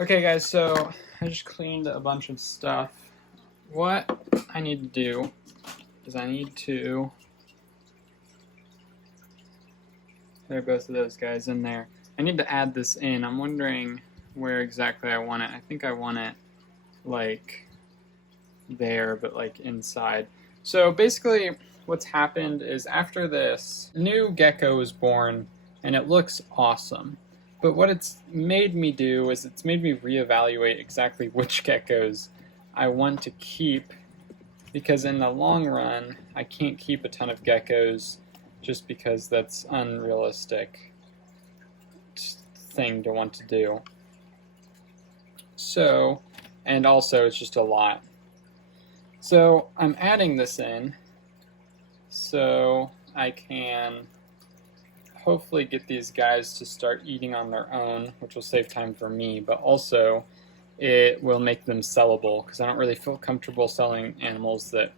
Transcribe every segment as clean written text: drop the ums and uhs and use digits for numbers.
Okay guys, so I just cleaned a bunch of stuff. What I need to do is I need to... There are both of those guys in there. I need to add this in. I'm wondering where exactly I want it. I think I want it like there, but like inside. So basically what's happened is after this, new gecko was born and it looks awesome. But what it's made me do is it's made me reevaluate exactly which geckos I want to keep, because in the long run I can't keep a ton of geckos just because that's unrealistic thing to want to do. So, and also it's just a lot. So I'm adding this in so I can hopefully get these guys to start eating on their own, which will save time for me, but also it will make them sellable, because I don't really feel comfortable selling animals that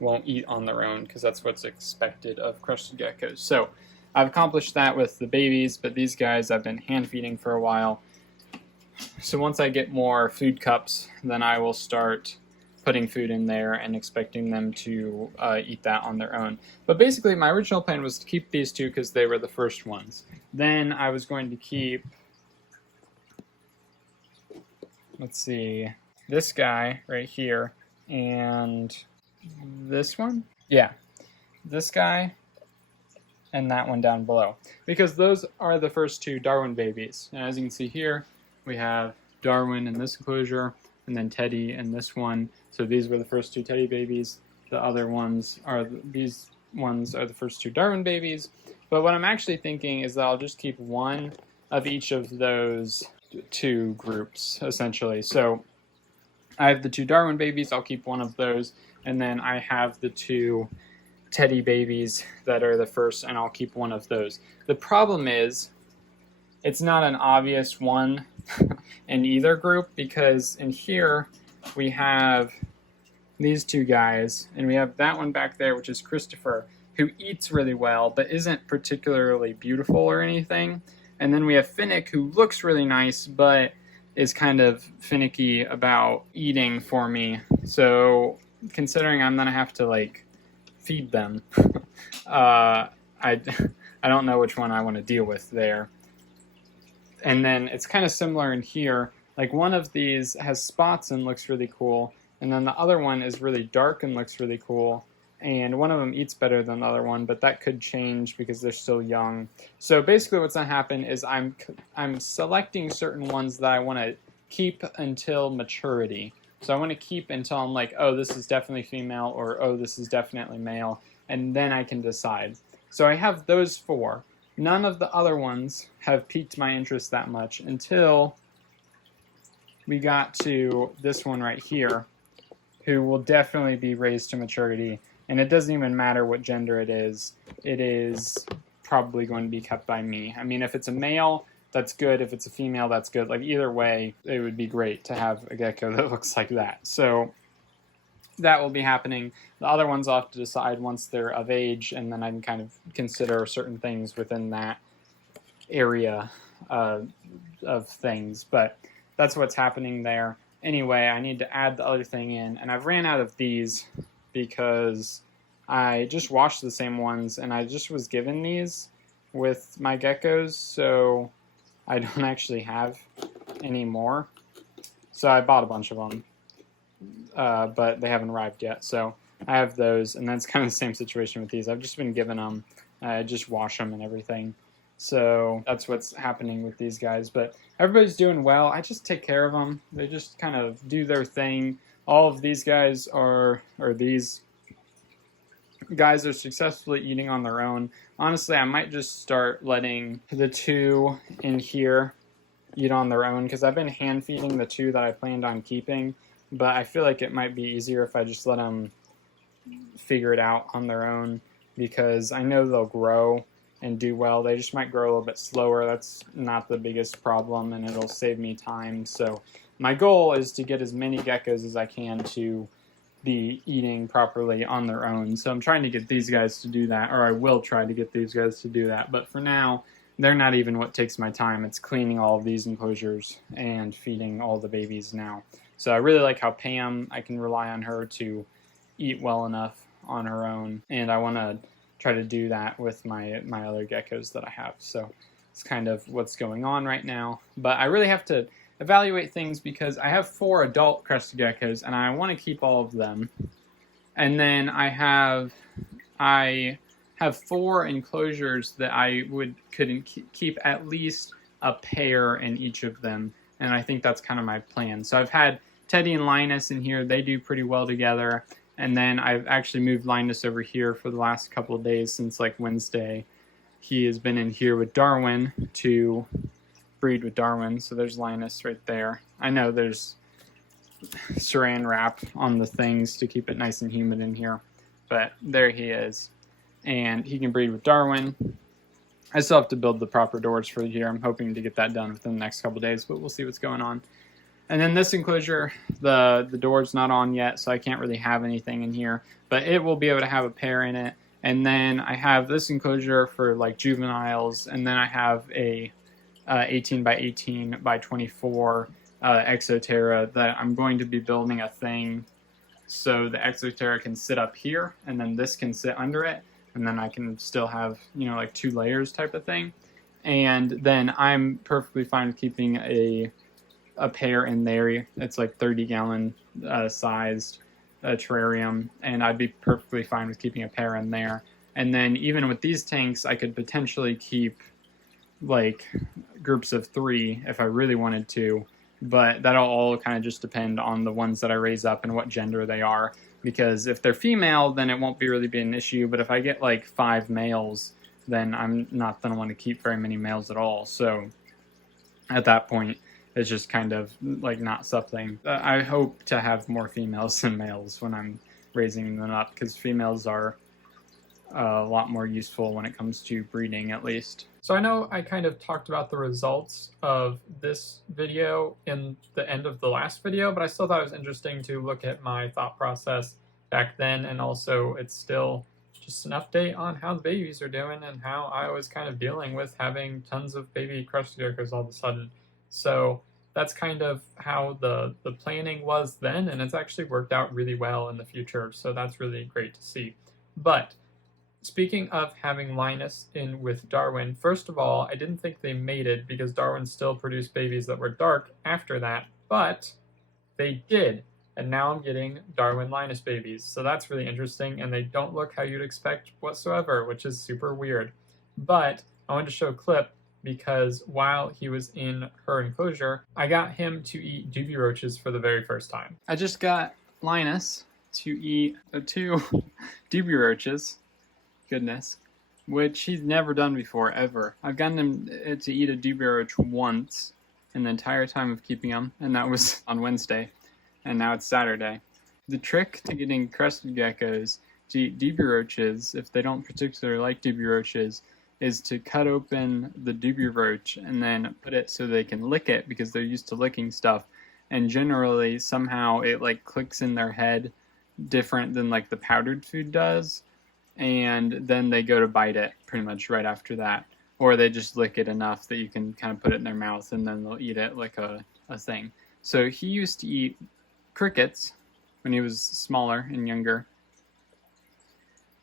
won't eat on their own, because that's what's expected of crested geckos. So I've accomplished that with the babies, but these guys I've been hand feeding for a while. So once I get more food cups, then I will start putting food in there and expecting them to eat that on their own. But basically my original plan was to keep these two because they were the first ones. Then I was going to keep, let's see, this guy right here and this one? Yeah, this guy and that one down below, because those are the first two Darwin babies. And as you can see here, we have Darwin in this enclosure and then Teddy in this one. So these were the first two Teddy babies. The other ones are, these ones are the first two Darwin babies. But what I'm actually thinking is that I'll just keep one of each of those two groups, essentially. So I have the two Darwin babies, I'll keep one of those, and then I have the two Teddy babies that are the first, and I'll keep one of those. The problem is, it's not an obvious one in either group, because in here we have these two guys, and we have that one back there, which is Christopher, who eats really well, but isn't particularly beautiful or anything. And then we have Finnick, who looks really nice, but is kind of finicky about eating for me. So considering I'm gonna have to like feed them, I don't know which one I want to deal with there. And then it's kind of similar in here. Like one of these has spots and looks really cool, and then the other one is really dark and looks really cool. And one of them eats better than the other one, but that could change because they're still young. So basically what's going to happen is I'm selecting certain ones that I want to keep until maturity. So I want to keep until I'm like, oh, this is definitely female, or oh, this is definitely male, and then I can decide. So I have those four. None of the other ones have piqued my interest that much until we got to this one right here, who will definitely be raised to maturity. And it doesn't even matter what gender it is probably going to be kept by me. I mean, if it's a male, that's good. If it's a female, that's good. Like either way, it would be great to have a gecko that looks like that. So that will be happening. The other ones I'll have to decide once they're of age, and then I can kind of consider certain things within that area of things. But that's what's happening there. Anyway, I need to add the other thing in, and I've ran out of these because I just washed the same ones, and I just was given these with my geckos, so I don't actually have any more. So I bought a bunch of them. But they haven't arrived yet, so I have those, and that's kind of the same situation with these. I've just been given them, I just wash them and everything, so that's what's happening with these guys. But everybody's doing well. I just take care of them. They just kind of do their thing. All of these guys are, or these guys are successfully eating on their own. Honestly, I might just start letting the two in here eat on their own, because I've been hand feeding the two that I planned on keeping. But I feel like it might be easier if I just let them figure it out on their own, because I know they'll grow and do well. They just might grow a little bit slower. That's not the biggest problem, and it'll save me time. So my goal is to get as many geckos as I can to be eating properly on their own. So I'm trying to get these guys to do that, or I will try to get these guys to do that. But for now, they're not even what takes my time. It's cleaning all of these enclosures and feeding all the babies now. So I really like how Pam, I can rely on her to eat well enough on her own, and I want to try to do that with my other geckos that I have. So it's kind of what's going on right now. But I really have to evaluate things because I have 4 adult crested geckos and I want to keep all of them. And then I have 4 enclosures that I could keep at least a pair in each of them, and I think that's kind of my plan. So I've had Teddy and Linus in here. They do pretty well together. And then I've actually moved Linus over here for the last couple of days since like Wednesday. He has been in here with Darwin to breed with Darwin. So there's Linus right there. I know there's saran wrap on the things to keep it nice and humid in here, but there he is. And he can breed with Darwin. I still have to build the proper doors for here. I'm hoping to get that done within the next couple of days, but we'll see what's going on. And then this enclosure, the door's not on yet, so I can't really have anything in here, but it will be able to have a pair in it. And then I have this enclosure for like juveniles, and then I have a 18 by 18 by 24 Exoterra that I'm going to be building a thing so the Exoterra can sit up here, and then this can sit under it, and then I can still have, you know, like 2 layers type of thing. And then I'm perfectly fine with keeping a pair in there. It's like 30-gallon sized terrarium, and I'd be perfectly fine with keeping a pair in there. And then even with these tanks, I could potentially keep like groups of 3 if I really wanted to, but that'll all kind of just depend on the ones that I raise up and what gender they are, because if they're female, then it won't really be an issue. But if I get like 5 males, then I'm not going to want to keep very many males at all. So at that point, it's just kind of like not something. I hope to have more females than males when I'm raising them up, because females are a lot more useful when it comes to breeding, at least. So I know I kind of talked about the results of this video in the end of the last video, but I still thought it was interesting to look at my thought process back then, and also it's still just an update on how the babies are doing and how I was kind of dealing with having tons of baby crested geckos all of a sudden. So that's kind of how the planning was then, and it's actually worked out really well in the future, so that's really great to see. But speaking of having Linus in with Darwin, first of all, I didn't think they mated because Darwin still produced babies that were dark after that, but they did. And now I'm getting Darwin Linus babies. So that's really interesting, and they don't look how you'd expect whatsoever, which is super weird. But I wanted to show a clip because while he was in her enclosure, I got him to eat dubia roaches for the very first time. I just got Linus to eat 2 dubia roaches. Goodness, which he's never done before, ever. I've gotten him to eat a dubia roach once in the entire time of keeping him, and that was on Wednesday, and now it's Saturday. The trick to getting crested geckos to eat dubia roaches, if they don't particularly like dubia roaches, is to cut open the dubia roach and then put it so they can lick it, because they're used to licking stuff, and generally somehow it like clicks in their head different than like the powdered food does. And then they go to bite it pretty much right after that. Or they just lick it enough that you can kind of put it in their mouth, and then they'll eat it like a thing. So he used to eat crickets when he was smaller and younger.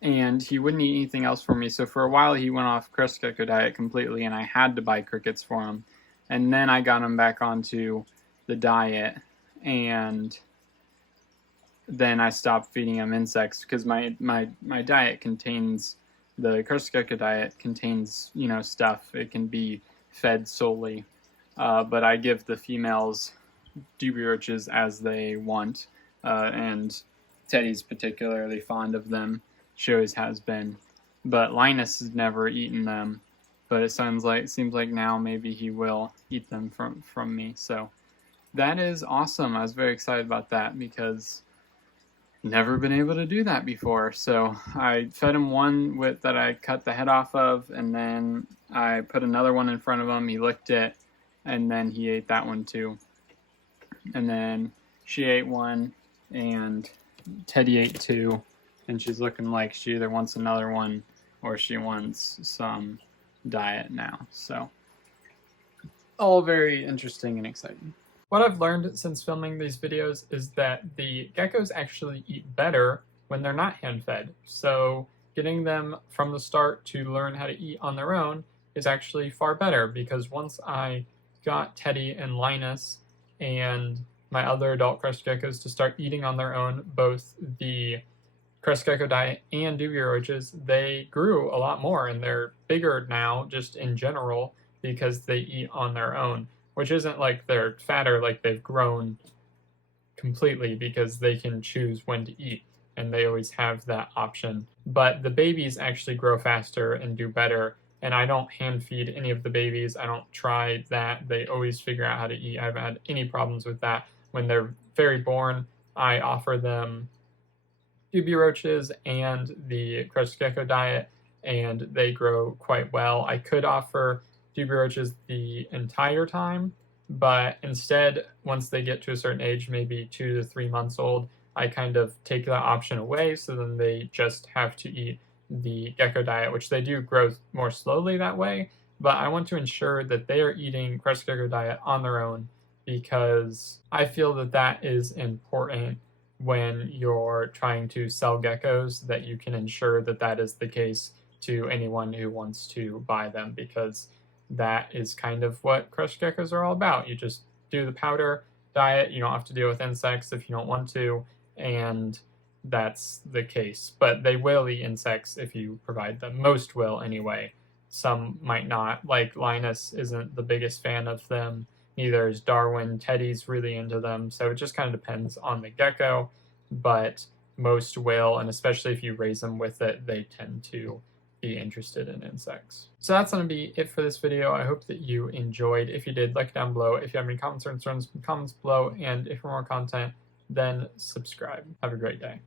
And he wouldn't eat anything else for me. So for a while he went off Crested Gecko diet completely, and I had to buy crickets for him. And then I got him back onto the diet, and then I stopped feeding him insects, because my diet contains, the Crested Gecko diet contains, you know, stuff. It can be fed solely, but I give the females dubia roaches as they want, and Teddy's particularly fond of them. She always has been, but Linus has never eaten them. But it seems like now maybe he will eat them from me. So that is awesome. I was very excited about that because never been able to do that before. So I fed him one that I cut the head off of, and then I put another one in front of him. He licked it, and then he ate that one too. And then she ate one, and Teddy ate 2, and she's looking like she either wants another one or she wants some diet now. So all very interesting and exciting. What I've learned since filming these videos is that the geckos actually eat better when they're not hand-fed. So getting them from the start to learn how to eat on their own is actually far better, because once I got Teddy and Linus and my other adult Crested Geckos to start eating on their own, both the Crested Gecko diet and dubia roaches, they grew a lot more, and they're bigger now just in general because they eat on their own, which isn't like they're fatter, like they've grown completely, because they can choose when to eat and they always have that option. But the babies actually grow faster and do better, and I don't hand feed any of the babies. I don't try that. They always figure out how to eat. I haven't had any problems with that. When they're very born, I offer them dubia roaches and the Crested Gecko diet, and they grow quite well. I could offer dubia roaches the entire time, but instead, once they get to a certain age, maybe 2 to 3 months old, I kind of take that option away, so then they just have to eat the gecko diet, which they do grow more slowly that way, but I want to ensure that they are eating Crested Gecko diet on their own, because I feel that that is important when you're trying to sell geckos, that you can ensure that that is the case to anyone who wants to buy them, because that is kind of what Crested Geckos are all about. You just do the powder diet, you don't have to deal with insects if you don't want to, and that's the case. But they will eat insects if you provide them. Most will anyway. Some might not. Like Linus isn't the biggest fan of them. Neither is Darwin. Teddy's really into them. So it just kind of depends on the gecko. But most will, and especially if you raise them with it, they tend to be interested in insects. So that's going to be it for this video. I hope that you enjoyed. If you did, like it down below. If you have any comments or concerns, comments below. And if for more content, then subscribe. Have a great day.